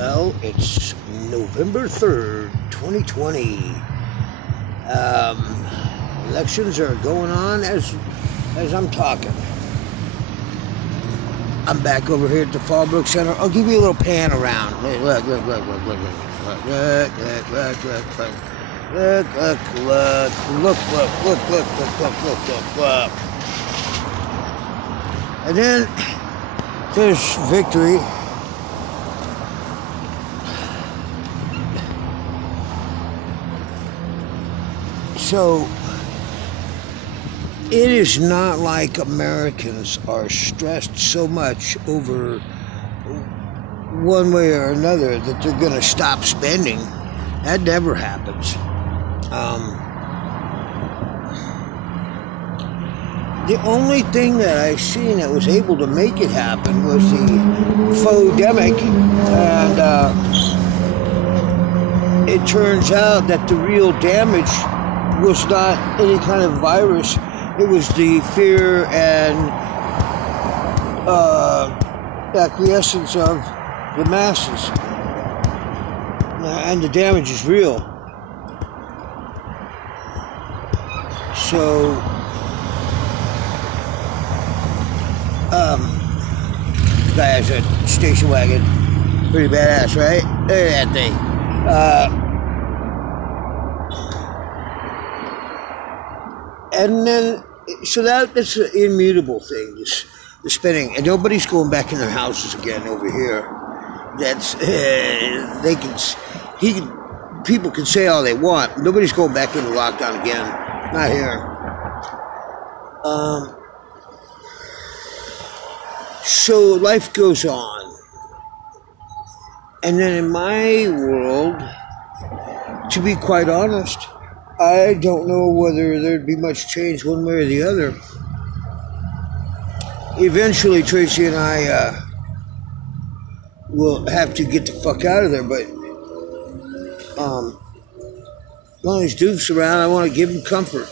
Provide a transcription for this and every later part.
Well, it's November 3rd, 2020. Elections are going on as I'm talking. I'm back over here at the Fallbrook Center. I'll give you a little pan around. Look. And then there's Victory. So it is not like Americans are stressed so much over one way or another that they're going to stop spending. That never happens. The only thing that I've seen that was able to make it happen was the faux-demic, and it turns out that the real damage was not any kind of virus. It was the fear and acquiescence of the masses. And the damage is real. So, guy has a station wagon. Pretty badass, right? Look at that thing. And then, so that's an immutable thing, the spending, and nobody's going back in their houses again over here. That's people can say all they want. Nobody's going back into lockdown again. Not here. So life goes on, and then in my world, to be quite honest, I don't know whether there'd be much change one way or the other. Eventually, Tracy and I will have to get the fuck out of there, but as long as Duke's around, I want to give him comfort.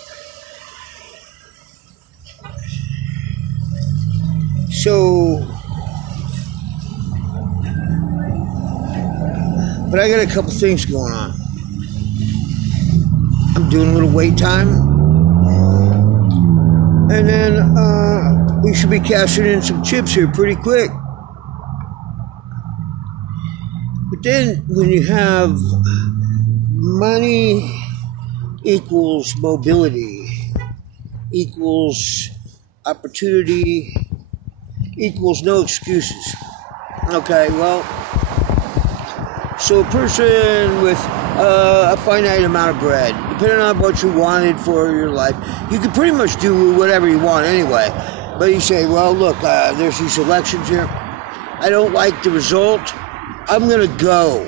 So, but I got a couple things going on. I'm doing a little wait time, and then we should be cashing in some chips here pretty quick. But then when you have money equals mobility, equals opportunity, equals no excuses. Okay, well, so a person with a finite amount of bread, depending on what you wanted for your life, you could pretty much do whatever you want anyway. But you say, well, look, there's these elections here. I don't like the result. I'm going to go.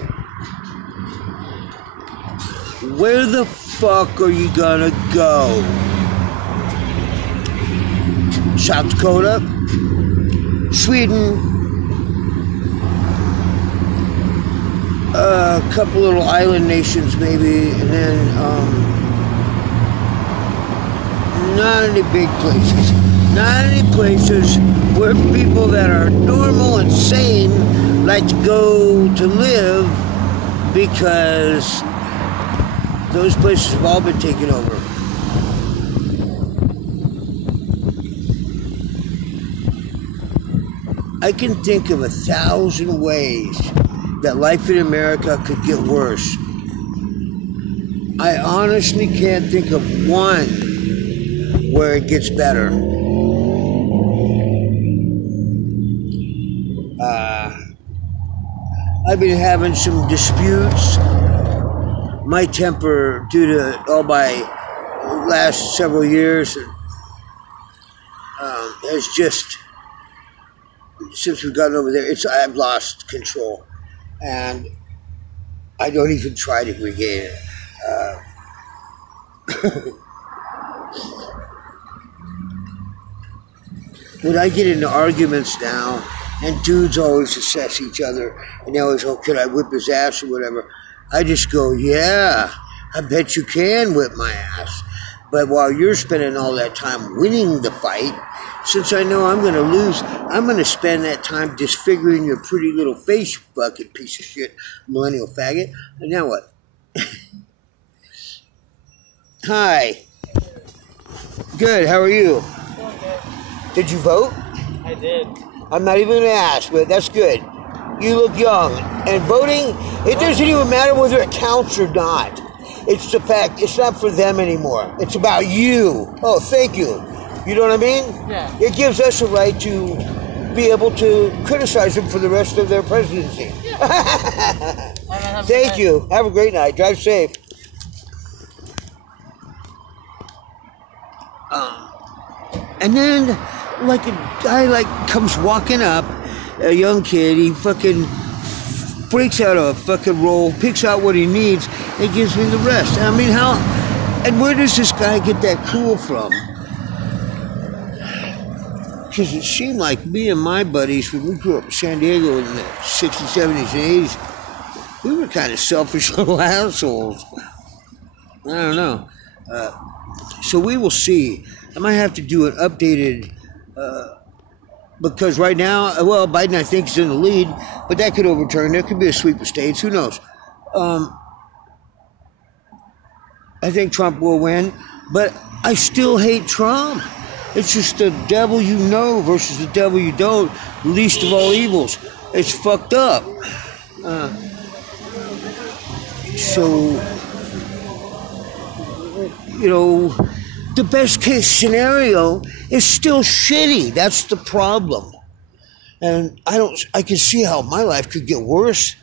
Where the fuck are you going to go? South Dakota? Sweden? A couple little island nations maybe, and then not any big places. Not any places where people that are normal and sane like to go to live, because those places have all been taken over. I can think of 1,000 ways that life in America could get worse. I honestly can't think of one where it gets better. I've been having some disputes. My temper, due to all my last several years, has just, since we've gotten over there, I've lost control. And I don't even try to regain it. When I get into arguments now, and dudes always assess each other, and they always, oh, could I whip his ass or whatever? I just go, yeah, I bet you can whip my ass. But while you're spending all that time winning the fight, since I know I'm going to lose, I'm going to spend that time disfiguring your pretty little face, you fucking piece of shit, millennial faggot. And now what? Hi. Good, how are you? Did you vote? I did. I'm not even going to ask, but that's good. You look young. And voting, it doesn't even matter whether it counts or not. It's the fact, it's not for them anymore. It's about you. Oh, thank you. You know what I mean? Yeah. It gives us a right to be able to criticize them for the rest of their presidency. Yeah. Thank you. Have a great night. Drive safe. And then, like, a guy, comes walking up, a young kid, he fucking breaks out a fucking roll, picks out what he needs, and gives me the rest. I mean, how, and where does this guy get that cool from? Because it seemed like me and my buddies, when we grew up in San Diego in the 60s, 70s, and 80s, we were kind of selfish little assholes. I don't know. So we will see. I might have to do an updated, because right now, well, Biden, I think, is in the lead, but that could overturn. There could be a sweep of states. Who knows? I think Trump will win, but I still hate Trump. It's just the devil you know versus the devil you don't, least of all evils. It's fucked up. So, you know, the best case scenario is still shitty. That's the problem. And I can see how my life could get worse.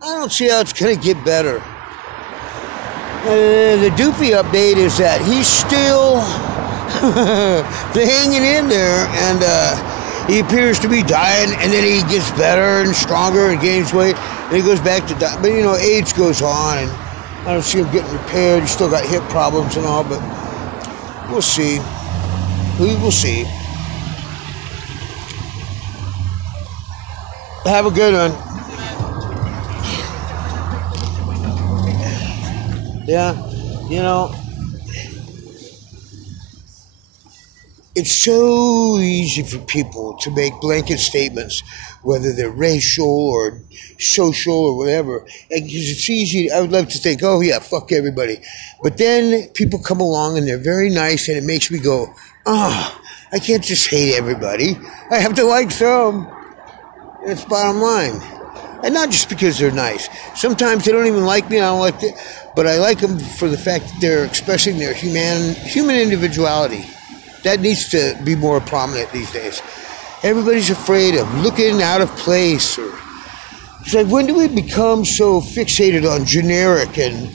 I don't see how it's going to get better. The doofy update is that he's still hanging in there, and he appears to be dying, and then he gets better and stronger and gains weight, and he goes back to die. But, you know, age goes on, and I don't see him getting repaired. He's still got hip problems and all, but we'll see. We will see. Have a good one. Yeah, you know, it's so easy for people to make blanket statements, whether they're racial or social or whatever. And it's easy. I would love to think, oh yeah, fuck everybody. But then people come along and they're very nice, and it makes me go, I can't just hate everybody. I have to like some. That's bottom line. And not just because they're nice. Sometimes they don't even like me, I don't like it. But I like them for the fact that they're expressing their human individuality. That needs to be more prominent these days. Everybody's afraid of looking out of place. Or it's like, when do we become so fixated on generic and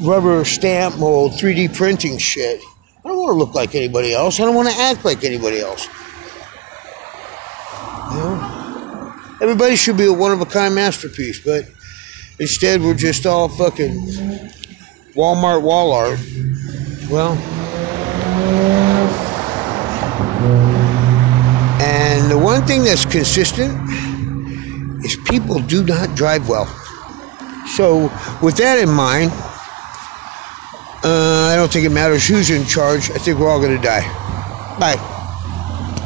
rubber stamp mold, 3D printing shit? I don't want to look like anybody else. I don't want to act like anybody else. You know? Everybody should be a one-of-a-kind masterpiece, but instead we're just all fucking Walmart wall art. Well, and the one thing that's consistent is people do not drive well. So with that in mind, I don't think it matters who's in charge. I think we're all going to die. Bye.